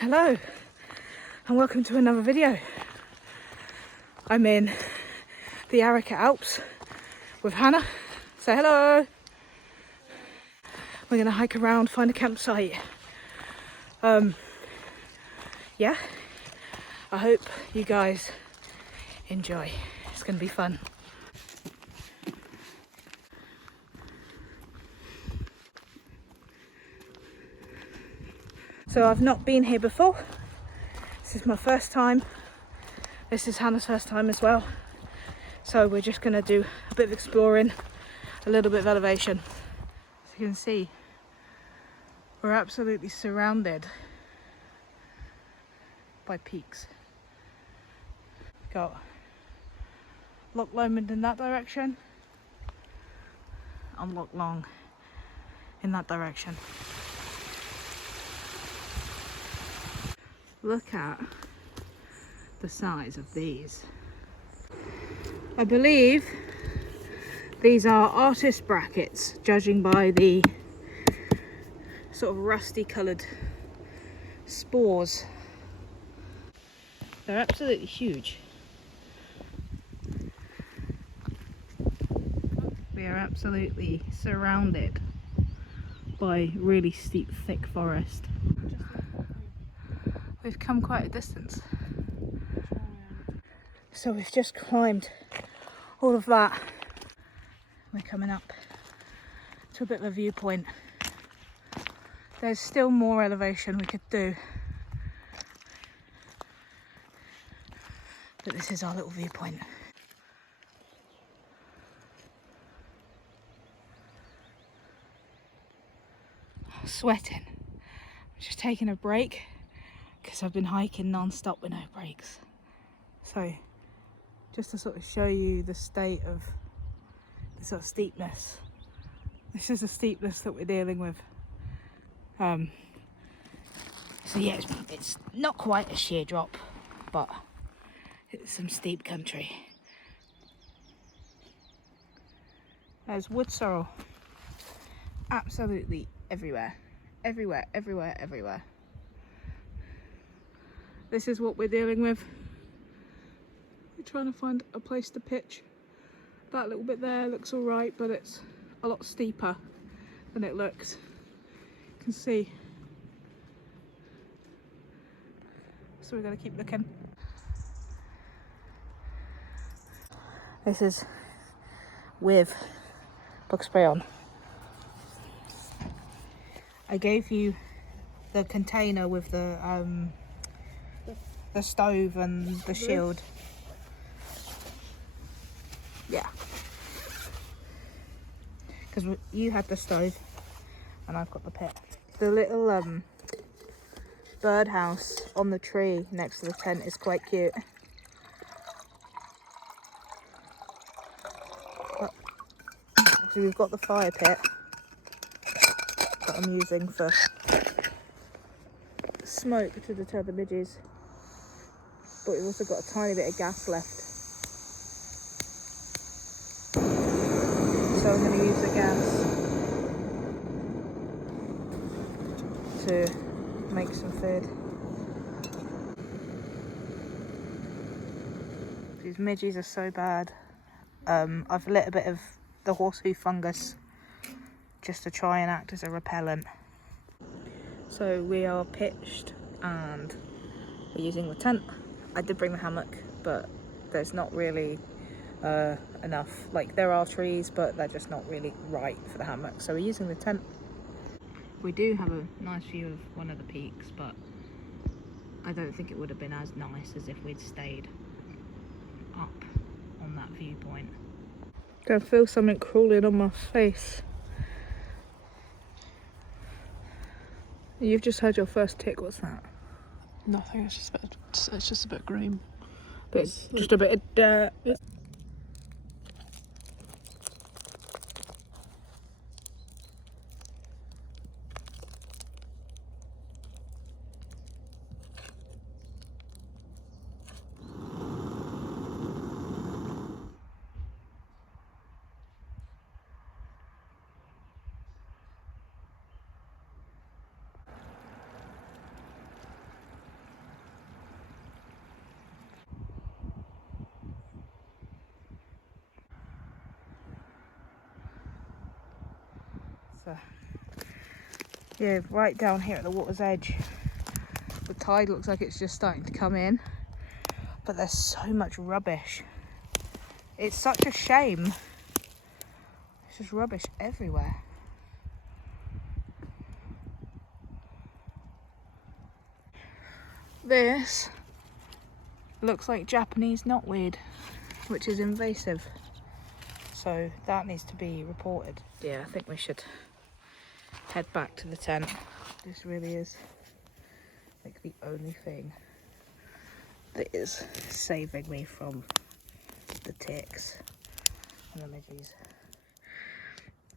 Hello and welcome to another video. I'm in the Arrochar Alps with Hannah. Say hello. We're gonna hike around, find a campsite. Yeah, I hope you guys enjoy. It's gonna be fun. So I've not been here before. This is my first time. This is Hannah's first time as well. So we're just gonna do a bit of exploring, a little bit of elevation. As you can see, we're absolutely surrounded by peaks. Got Loch Lomond in that direction and Loch Long in that direction. Look at the size of these. I believe these are artist brackets, judging by the sort of rusty coloured spores. They're absolutely huge. We are absolutely surrounded by really steep, thick forest. We've come quite a distance. So we've just climbed all of that. We're coming up to a bit of a viewpoint. There's still more elevation we could do, but this is our little viewpoint. Sweating. I'm just taking a break because I've been hiking non-stop with no breaks. So just to sort of show you the state of the sort of steepness. This is the steepness that we're dealing with. So yeah, it's not quite a sheer drop, but it's some steep country. There's wood sorrel absolutely everywhere. Everywhere, everywhere, everywhere. This is what we're dealing with. We're trying to find a place to pitch. That little bit there looks all right, but it's a lot steeper than it looks. You can see. So we're going to keep looking. This is with bug spray on. I gave you the container with the stove and the shield. Yeah. Because you had the stove and I've got the pit. The little birdhouse on the tree next to the tent is quite cute. But, so we've got the fire pit that I'm using for smoke to deter the midges, but we've also got a tiny bit of gas left. So I'm going to use the gas to make some food. These midges are so bad. I've lit a bit of the horseshoe fungus just to try and act as a repellent. So we are pitched and we're using the tent. I did bring the hammock, but there's not really enough. Like, there are trees, but they're just not really right for the hammock, so we're using the tent. We do have a nice view of one of the peaks, but I don't think it would have been as nice as if we'd stayed up on that viewpoint. I can feel something crawling on my face. You've just had your first tick. What's that? Nothing. It's just a bit green. Just a bit of dirt. So, yeah, right down here at the water's edge. The tide looks like it's just starting to come in, but there's so much rubbish. It's such a shame. There's just rubbish everywhere. This looks like Japanese knotweed, which is invasive. So that needs to be reported. Yeah, I think we should head back to the tent. This really is like the only thing that is saving me from the ticks and the midges.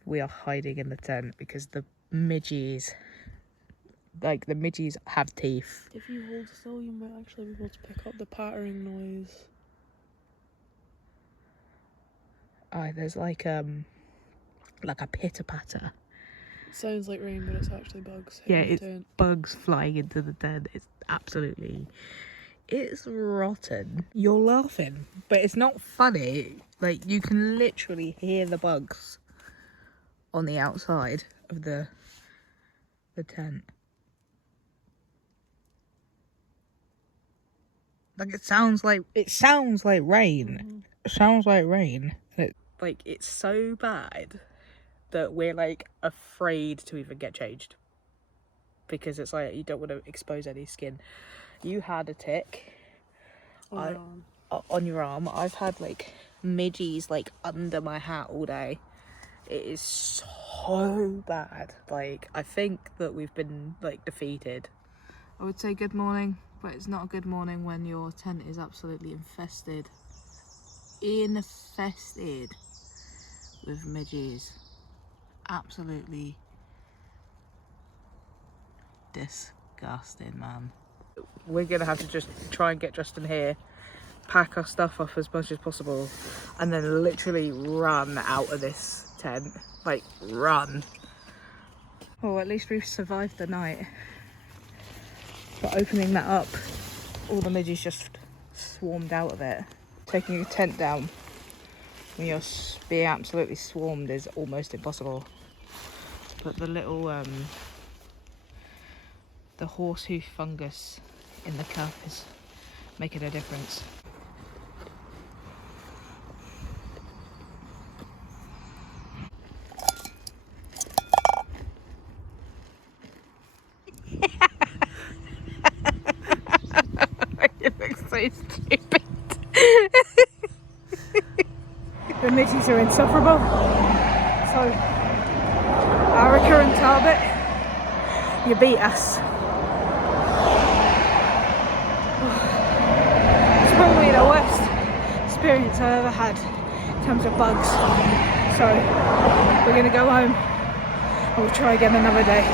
We are hiding in the tent because the midges, like the midges have teeth. If you hold still, you might actually be able to pick up the pattering noise. Oh, there's like a pitter patter. Sounds like rain, but it's actually bugs. Yeah, it's bugs flying into the tent. It's rotten. You're laughing, but it's not funny. Like, you can literally hear the bugs on the outside of the tent. Like, it sounds like rain. Mm-hmm. It sounds like rain. It's so bad that we're like afraid to even get changed, because it's like you don't want to expose any skin. You had a tick on your arm. I've had like midges like under my hat all day. It is so bad. Like, I think that we've been like defeated. I would say good morning, but it's not a good morning when your tent is absolutely infested with midges. Absolutely disgusting, man. We're gonna have to just try and get Justin here, pack our stuff up as much as possible, and then literally run out of this tent. Like, run. Well, at least we've survived the night. But opening that up, all the midges just swarmed out of it. Taking your tent down when you're being absolutely swarmed is almost impossible. But the little the horseshoe fungus in the cup is making a difference. You look so stupid. The midges are insufferable. So, Arrochar and Tarbet, you beat us. It's probably the worst experience I've ever had in terms of bugs. So, we're going to go home and we'll try again another day.